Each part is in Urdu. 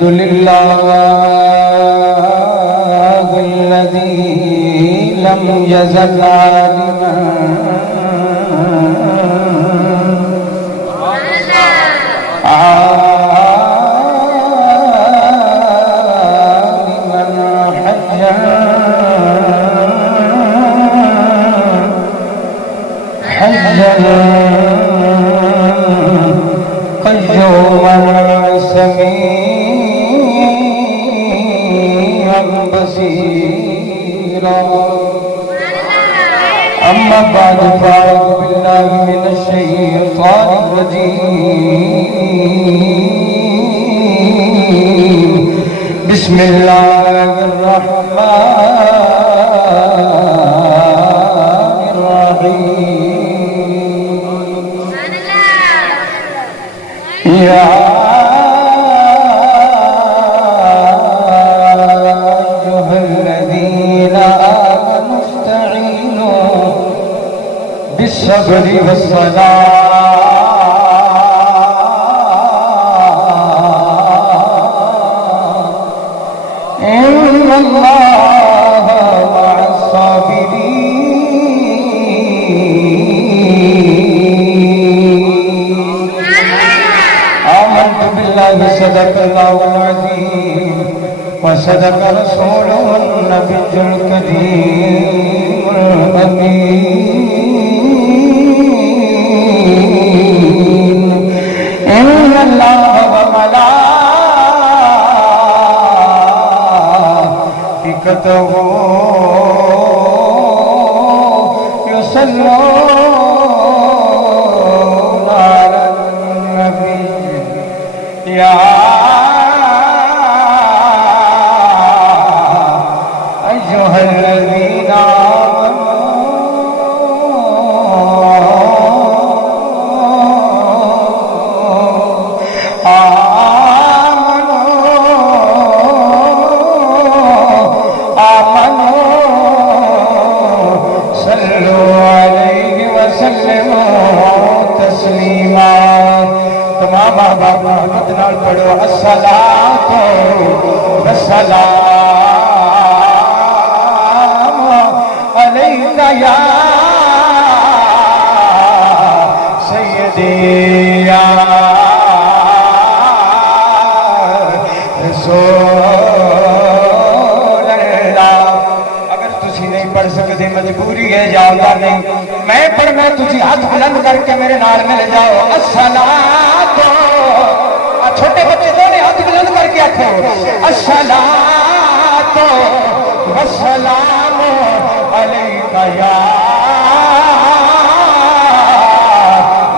لله الذي لم يزل عالما قيوما سميعا بصيرا أما بعد فأعوذ بالله من الشيطان الرجيم بسم الله الرحمن الرحيم يا أيها الذين آمنوا استعينوا بالصبر والصلاة إن الله مع الصابرين آمنت بالله صدق الله العظيم وصدق رسوله النبي الكريم الأمين إن الله وملائكته يصلون على النبي يا أيها الذين آمنوا صلوا عليه وسلموا تسلیما تمام احباب محمد نال پڑھو الصلاۃ والسلام علیک یا سیدی یا رسول اللہ اگر تسی نہیں پڑھ سکتے مجبوری ہے جاؤں نہیں میں پڑھنا تجھے ہاتھ بلند کر کے میرے نال مل جاؤ الصلاۃ چھوٹے بچے دونوں ہاتھ بلند کر کے آکھو الصلاۃ والسلام علیک یا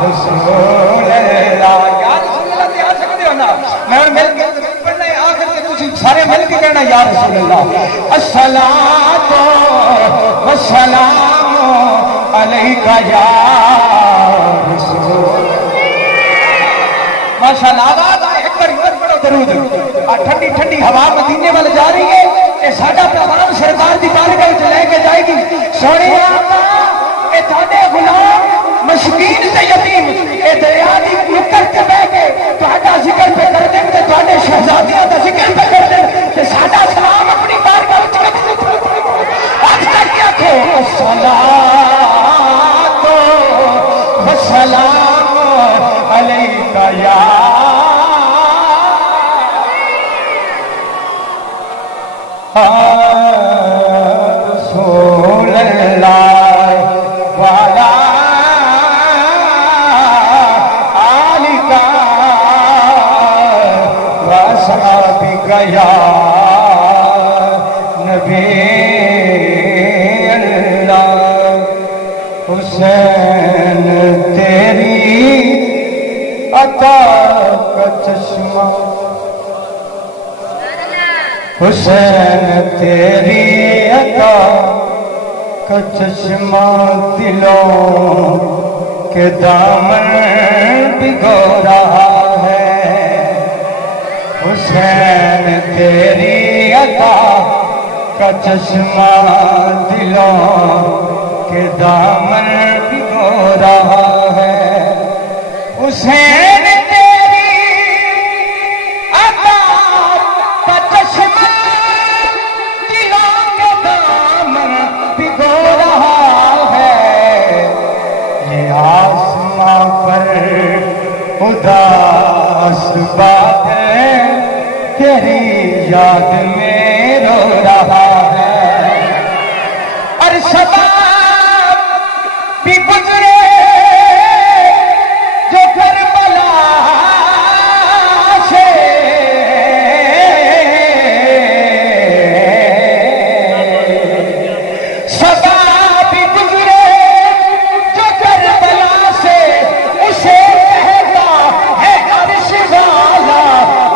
رسول اللہ یا رسول اللہ تیار سکتے ہو نا میں اور مل کے پڑھنا ہے آخر کے تجھے سارے مل کے کہنا یا رسول اللہ الصلاۃ والسلام علیک یا رسول ماشاءاللہ آواز آئے ایک بار پڑھو درود ٹھنڈی ٹھنڈی ہوا مدینے والے جا رہی ہے یہ ساڈا پیغام سرکار دی بارگاہ وچ لے کے جائے گی سونے آقا اے تھاڈے غلام مسکین تے یتیم اے دریا دی نکر تے بیٹھ کے تہاڈا ذکر پہ کر دیں تے تہاڈے شہزادیاں دا ذکر پہ کر دیں تے ساڈا سلام اپنی بارگاہ وچ رکھ دو آج تک کیا کہو الصلاۃ والسلام علیک یا رسول اللہ وعلی آلک وصحبک یا نبی اللہ حسین تیری عطا کا چشمہ حسین تیری عطا کا چشمہ دلوں کے دامن بھگو رہا ہے حسین تیری عطا کا چشمہ دلوں کے دامن بھگو رہا ہے حسین تیری عطا کا چشمہ دلوں کے دامن بھگو رہا ہے، یہ آسماں پر اداس بادل تیری یاد میں رو رہا ہے، اور شباب بھی گزرے جو کربلا سے، شباب بھی گزرے جو کربلا سے، اسے کہتا ہے عرش والا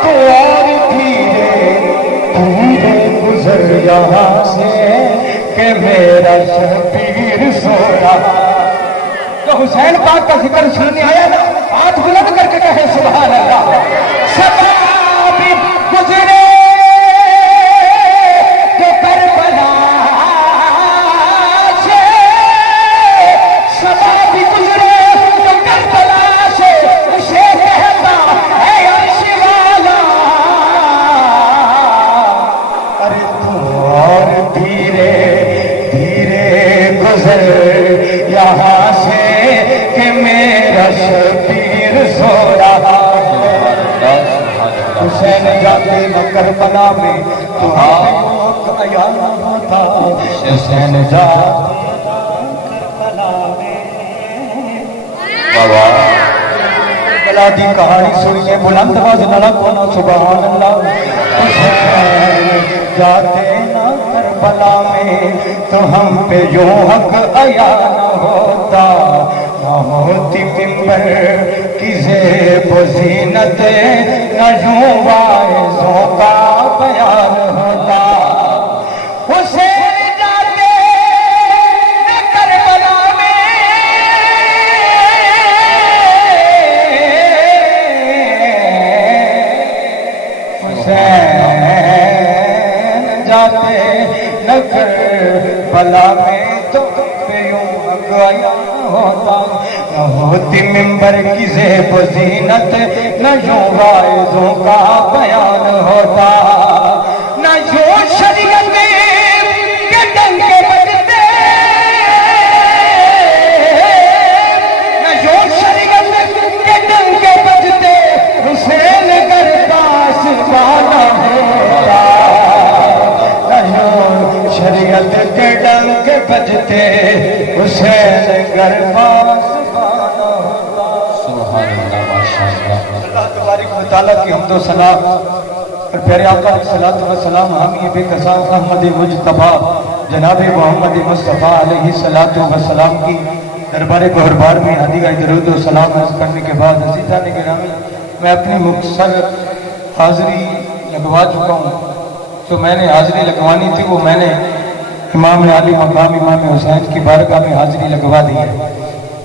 تو اور دھیرے دھیرے گزر یہاں سے کہ میرا شبیر سو رہا۔ تو حسین پاک کا ذکر سننے آیا نا، ہاتھ بلند کر کے کہے سبحان اللہ۔ شباب گزرے جو کربلا سے، شباب گزرے جو کربلا سے، اسے کہتا ہے عرش والا ارے تو اور دھیرے دھیرے گزر یہاں سے کہ میرا شبیر سو رہا ہے۔ حسین جاتے نہ کربلا میں تو آپ آیا نہ تھا، حسین جاتے کربلا میں۔ کربلا دی کہانی سنیے بلند آواز نال کہنا سبحان اللہ۔ حسین جاتے نہ کربلا میں تو ہم پہ یوں حق آیا نہ ہوتا، نہ ہوتی ممبر کی زیب و زینت، نہ یوں واعظوں کا بیان ہوتا۔ حسین جاتے نہ کربلا میں حسین جاتے نہ کربلا میں تو یوں حق آیا ہوتا، نہ ہوتی ممبر کی زیب و زینت، نہ یوں واعظوں کا بیان ہوتا، نہ یوں شریعت کے ڈنکے بجتے، نہ یوں شریعت کے ڈنکے بجتے، حسین گر پاس والا ہوتا، نہ یوں شریعت کے ڈنکے بجتے، حسین گر پاس والا ہوتا۔ سبحان اللہ ماشاءاللہ۔ اللہ تبارک و تعالیٰ کی حمد و ثنا اور پیارے آقا علیہ الصلوۃ والسلام حامی بے قصا احمد مجتبی جناب محمد مصطفیٰ علیہ الصلوۃ والسلام کی دربار گہربار میں ہدیہ درود و سلام عرض کرنے کے بعد عزیزان گرامی، میں اپنی مختصر حاضری لگوا چکا ہوں۔ جو میں نے حاضری لگوانی تھی وہ میں نے امام علی مقام امام حسین کی بارگاہ میں حاضری لگوا دی ہے۔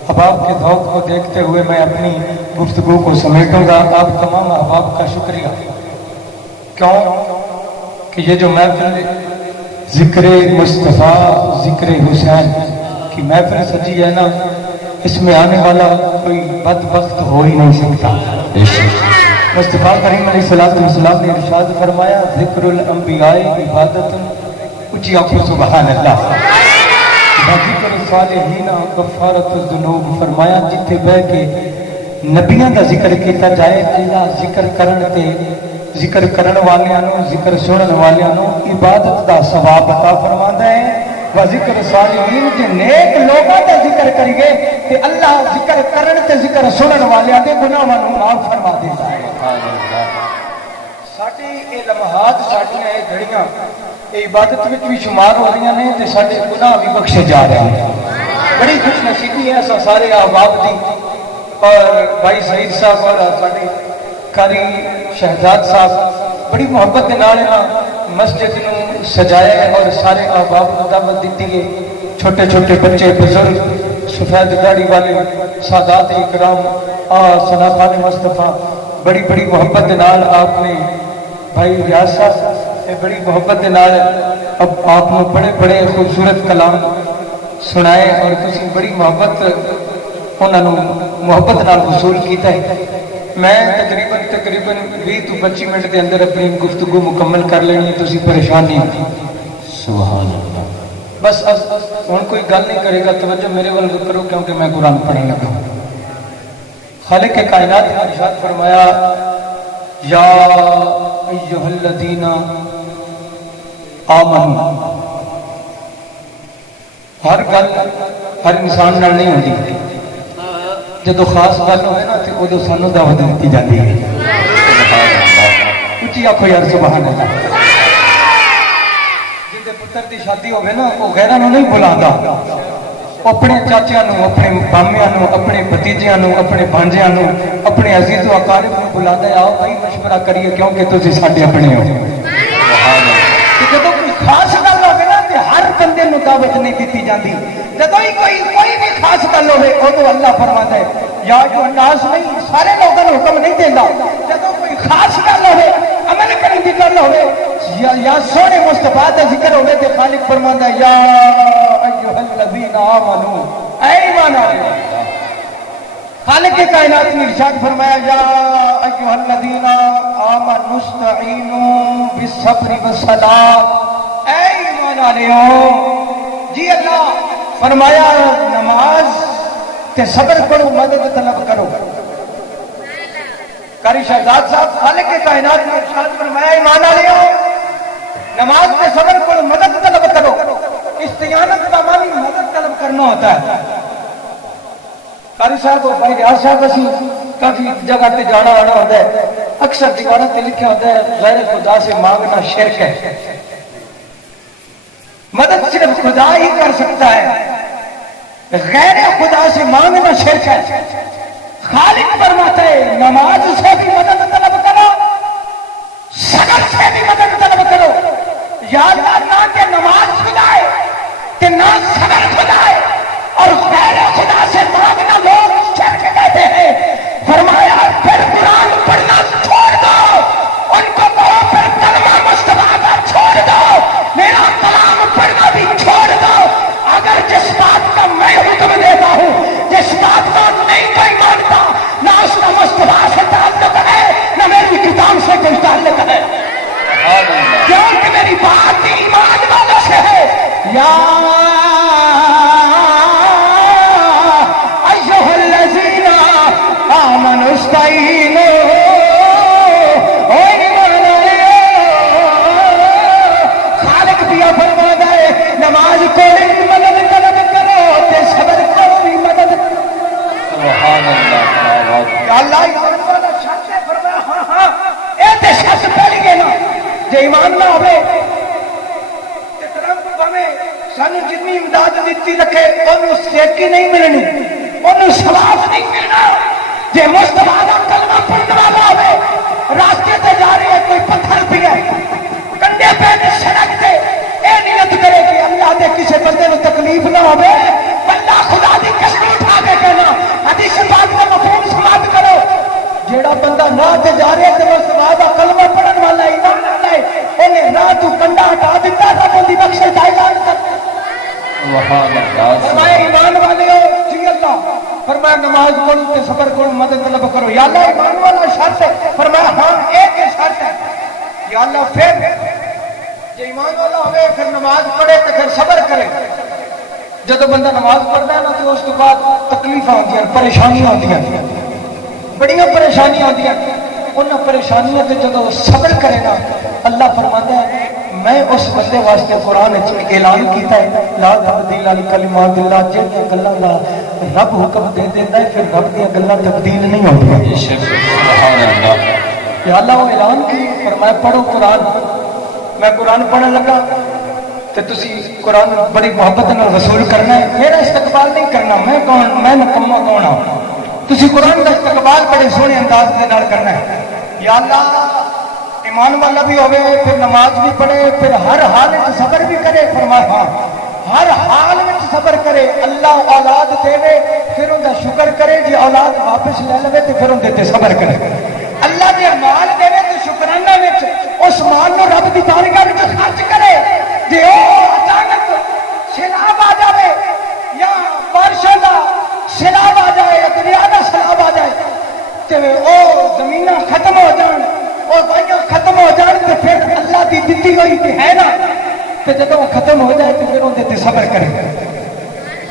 اب آپ کے ذوق کو دیکھتے ہوئے میں اپنی گفتگو کو سمیٹوں گا۔ آپ تمام احباب کا شکریہ، کیوں کہ یہ جو محفل ذکر مصطفیٰ ذکر حسین کی محفل سجی ہے نا، اس میں آنے والا کوئی بدبخت ہو ہی نہیں سکتا۔ مصطفیٰ کریم علیہ السلام نے ارشاد فرمایا، ذکر الانبیاء عبادت، اچھی آنکھوں سبحان اللہ، ذکر الصالحین کفارۃ الذنوب، فرمایا جتھے بہ کے نبیاں دا ذکر کیتا جائے، اللہ ذکر کرن تے ذکر کرن والیاں نو، ذکر سنن والیاں نو عبادت دا ثواب عطا فرماندا ہے۔ و ذکر صالحین، جے نیک لوگاں دا ذکر کریے تے اللہ ذکر کرن تے ذکر سنن والیاں دے گناہاں نو معاف فرما دیندا ہے۔ ساڈے اے لمحات، ساڈیاں اے گھڑیاں اے عبادت وچ بھی شمار ہو رہی ہیں تے ساڈے گناہ بھی بخشے جا رہے ہیں۔ بڑی خوش نصیبی ہے سارے احباب دی، اور بھائی سعید صاحب اور ساڈے قاری شہزاد صاحب بڑی محبت کے نال مسجد نو سجایا ہے اور سارے احباب کو دعوت دیتی ہے۔ چھوٹے چھوٹے بچے، بزرگ، سفید داڑھی والے، سادات اکرام اور صنافان مصطفیٰ، بڑی بڑی محبت کے نال آپ نے بھائی ریاض صاحب بڑی محبت کے نال اب آپ نے بڑے بڑے خوبصورت کلام سنائے، اور تسی بڑی محبت انہوں محبت نال وصول کیتا ہے. میں تقریباً 20 تو 25 منٹ کے اندر اپنی گفتگو مکمل کر لینی ہے. تسی پریشان نہیں. سبحان اللہ. بس ہوں کوئی گل نہیں کرے گا، توجہ میرے وال کرو کیونکہ میں قرآن پڑھنے لگا. خالق کائنات نے ارشاد فرمایا یا ایھا الذین آمنوا. ہر گل ہر انسان نال نہیں ہوتی. جدو خاص گل ہوئے نا تو ادو سانو دعوت دیتی جاتی ہے. اچھی آخو یار سبحان اللہ. جدے پتر دی شادی ہوئے نا وہ غیرہ نو نہیں بلاتا، اپنے چاچیاں نو، اپنے مامیاں نو، اپنے بھتیجیاں نو، اپنے بھانجیاں نو، اپنے عزیز و اقارب نو بلاتا ہے. آؤ بھائی مشورہ کریے کیونکہ تسی ساڈے اپنے ہو. جدو کوئی خاص گل ہوگی نا تو ہر بندے نو دعوت نہیں دیتی جاتی. جدو ہی کوئی بھی خاص گل ہوئے ادو اللہ فرماتا ہے یا جو الناس نہیں، سارے لوگوں کو حکم نہیں دینا. جدو کوئی خاص گل ہوئے، عمل کرنے کی گل ہوئے یا سونے مصطفیٰ کا ذکر ہوئے تو خالق فرماتا ہے یا ایھا الذین آمنوا، اے ایمان والو. خالق کائنات نے ارشاد فرمایا یا ایھا الذین آمنوا استعینوا بالصبر والصلاۃ. اے ایمان والو جی اللہ فرمایا نماز تے صبر کرو، مدد طلب کرو. قاری شہزاد صاحب خالق کائنات نے ارشاد فرمایا ایمان والو نماز تے صبر کرو، مدد طلب کرو. استعانت کا معنی مدد طلب کرنا ہوتا ہے. قاری صاحب اور بھائی ریاض صاحب اسی کافی جگہ تے جانا آنا ہوتا ہے. اکثر دیواروں تے لکھا ہوتا ہے غیر خدا سے مانگنا شرک ہے. مدد صرف خدا ہی کر سکتا ہے، غیر خدا سے مانگنا شرک ہے. خالق فرماتا ہے نماز سے بھی مدد طلب کرو، صبر سے بھی مدد طلب کرو. یا اللہ نہ کہ نماز خدائے کہ نہ صبر خدائے اور غیر خدا سے مانگنا لوگ شرک کہتے ہیں. فرمایا پھر قرآن پڑھنا چھوڑ دو، ان کو کہو پھر کلمہ مصطفیٰ کا چھوڑ دو، میرا کلام پڑھنا بھی چھوڑ دو. اگر جس بات کا میں حکم دیتا ہوں جس بات کا نہیں کوئی مانتا، نہ اس کا مصطفیٰ سے تعلق ہے نہ میری کتاب سے کوئی تعلق ہے، کیونکہ میری بات ایمان والوں سے ہے. یا ایھا الذین آمنوا استعینوا. او ایمان والو خالق دیا فرماتا ہے نماز کو بھی مدد طلب کرو تے صبر کو بھی مدد. سبحان اللہ. اللہ ایمان والا شخص ہے. فرمایا ہاں ہاں اے تے شخص پڑھ گئے نا جے ایمان نہ ہوے تے رب ہمیں سانو جتنی امداد دیتی رکھے اونوں نیکی نہیں ملنی، اونوں ثواب نہیں ملنا. جے مصطفیٰ دا کلمہ پڑھنے والا ہوے راستے تے جا رہے ہیں کوئی پتھر پیا کنڈے پہ سڑک تے اے نیت کرے کہ اللہ دے کسے بندے نو تکلیف نہ ہوے، بندہ خدا دی قسم اٹھا کے کہنا حدیث پاک کا مفہوم سماعت کرو. جیڑا بندہ راہ تے جا رہا ہے تے مصطفیٰ دا کلمہ پڑھن والا ایمان والا ہے، انہیں راہ تو کنڈا ہٹا دیتا رب دی بخشش دا اعلان کر. سبحان اللہ. فرمایا ایمان والے ہو جی اللہ. فرمایا نماز پڑھو تے صبر کرو، مدد طلب کرو. یا اللہ ایمان والا شرط ہے. فرمایا ہاں ایک شرط ہے. یا اللہ پھر جے ایمان والا ہوئے پھر نماز پڑھے تے پھر صبر کرے. جدو بندہ نماز پڑھتا ہے نا تو اس کے بعد تکلیف آتی ہیں، پریشانیاں آتی ہیں، بڑیاں پریشانیاں آتی ہیں. ان پریشانیوں سے جدو صبر کرے نا اللہ فرماتا ہے میں اس بندے واسطے قرآن اعلان کیتا ہے لا تبدیل لکلمات اللہ. جہاں گلاں دا رب حکم دے دیتا ہے پھر رب دی گلاں تبدیل نہیں ہوندی. سبحان اللہ. کہ اللہ وہ اعلان کی فرمایا پڑھو قرآن. میں قرآن پڑھن لگا تو تسی قرآن بڑی محبت نال وصول کرنا ہے، میرا استقبال نہیں کرنا. میں کون؟ میں نکما کون ہوں؟ تسی قرآن کا استقبال بڑے سونے انداز کے نال کرنا ہے. یا اللہ ایمان والا بھی ہوئے پھر نماز بھی پڑھے پھر ہر حال میں صبر بھی کرے. فرمایا ہاں ہر حال میں صبر کرے. اللہ اولاد دے پھر ان کا شکر کرے، جی اولاد واپس لے لے تو پھر ان صبر کرے. اللہ دے مال دے تو شکرانہ وچ اس مال نو رب دی بارگاہ وچ خرچ کرے. جے او اچانک سیلاب آ جائے یا بارشوں کا سیلاب آ آ جائے یا دریا کا سیلاب آ جائے تے او زمیناں ختم ہو جان اور بھائیوں ختم ہو جان تو پھر اللہ کی دتی ہوئی تے ہے نا تے جب ختم ہو جائے تو پھر اندر تے صبر کرے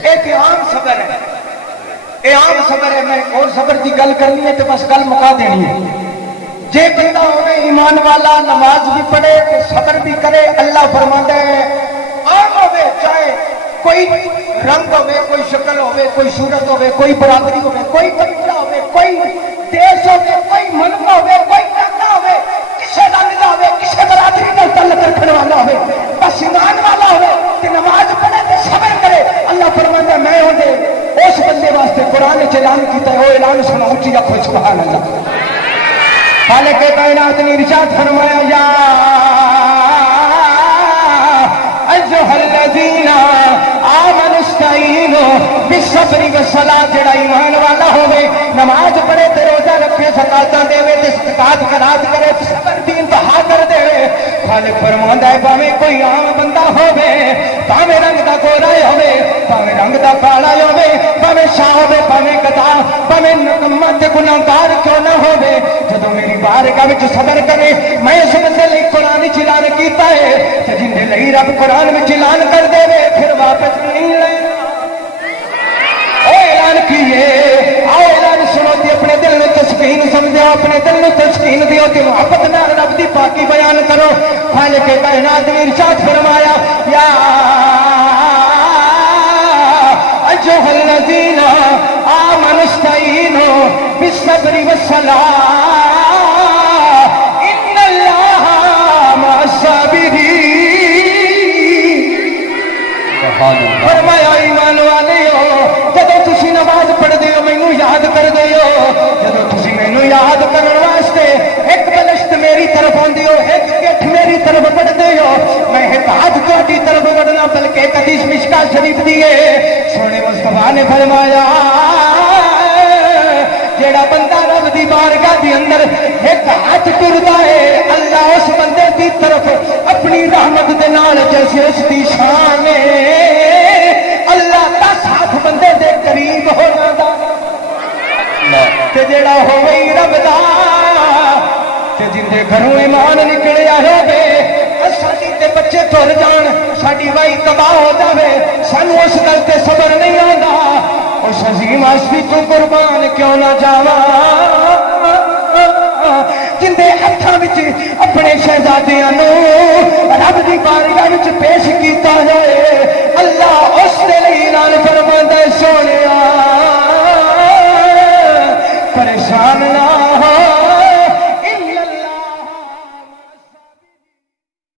ایک عام صبر ہے یہ عام صبر ہے میں اور صبر کی گل کرنی ہے تو بس گل مکا دینی ہے جے بندہ ہوئے ایمان والا نماز بھی پڑھے تو صبر بھی کرے اللہ فرماتا ہے عام ہوئے چاہے کوئی رنگ ہوئے کوئی شکل ہوئے کوئی صورت ہوئے کوئی برابری ہوئے کوئی قبیلہ ہوئے کوئی دیش ہوئے کوئی ملک ہوئے کوئی کرنا ہوئے کسے رنگ کا ہوئے کسے برادری کا تعلق رکھنے والا ہوئے بس ایمان والا ہوئے کہ نماز پڑھے تو صبر کرے اللہ فرماتا ہے میں انہیں اس بندے واسطے قرآن اعلان کیتا ہے وہ اعلان سنا اچھی رکھو سبحان اللہ خالق کائنات نے ارشاد فرمایا یا ایھا الذین آمنوا استعینوا بالصبر والصلاۃ جڑا ایمان والا ہوے نماز پڑھے تے روزہ رکھے زکاتاں دے تے صدقات خیرات کرے صبر دی انتہا کر دے خالق فرماندا ہے بھاویں کوئی عام بندہ ہوے بھاویں رنگ دا گورا ہوے بھاویں رنگ دا کالا ہوے بھاویں شاہ ہوے بھاویں گدھا بھاویں نکما تے گناہگار کیوں نہ ہوے جدوں میری بارگاہ وچ صبر کرے میں اس بندے لئی قرآن وچ اعلان کیتا ہے تے جندے لئی رب قرآن وچ اعلان کر دے پھر واپس نہیں لینا اعلان کیے آؤ اعلان سنو تے اپنے دل میں تسکین سمجھو اپنے دل میں تسکین دیو تے محبت نال رب دی پاکی بیان کرو خالق کائنات نے ارشاد فرمایا یا ایھا الذین آمنوا استعینوا بالصبر والصلاۃ ان اللہ مع الصابرین فرمایا ایمان والےو جدو تسی نماز پڑھدے ہو مینوں یاد کردے ہو جدو تسی مینوں یاد کرن واسطے ایک بلشت میری طرف آندی ہو ایک گٹھ میری طرف بڑھدے ہو میں ایک ہاتھ تہاڈی طرف بڑھنا بلکہ ایک حدیث مشکا شریف دی ہے سونے مصطفیٰ نے فرمایا جیڑا بندہ رب دی بارگاہ دی اندر ایک ہاتھ ٹردا ہے اللہ اس بندے دی طرف اپنی رحمت دے نال جیسے اس دی شان ہے اللہ 10 ہاتھ بندے دے قریب ہو جاندا تے جیڑا ہوے رب دا تے جندے گھروں ایمان نکلیا ہوے ساڈی تے بچے تر جان ساڈی وائی تباہ ہو جاوے سانو اس گل تے صبر نہیں آندا اس عظیم ہستی تو قربان کیوں نہ جاواں جندے ہتھاں وچ اپنے شہزادیاں نو رب دی بارگاہ وچ پیش کیتا جائے اللہ اس دے لئی اعلان فرماندا ہے سونیا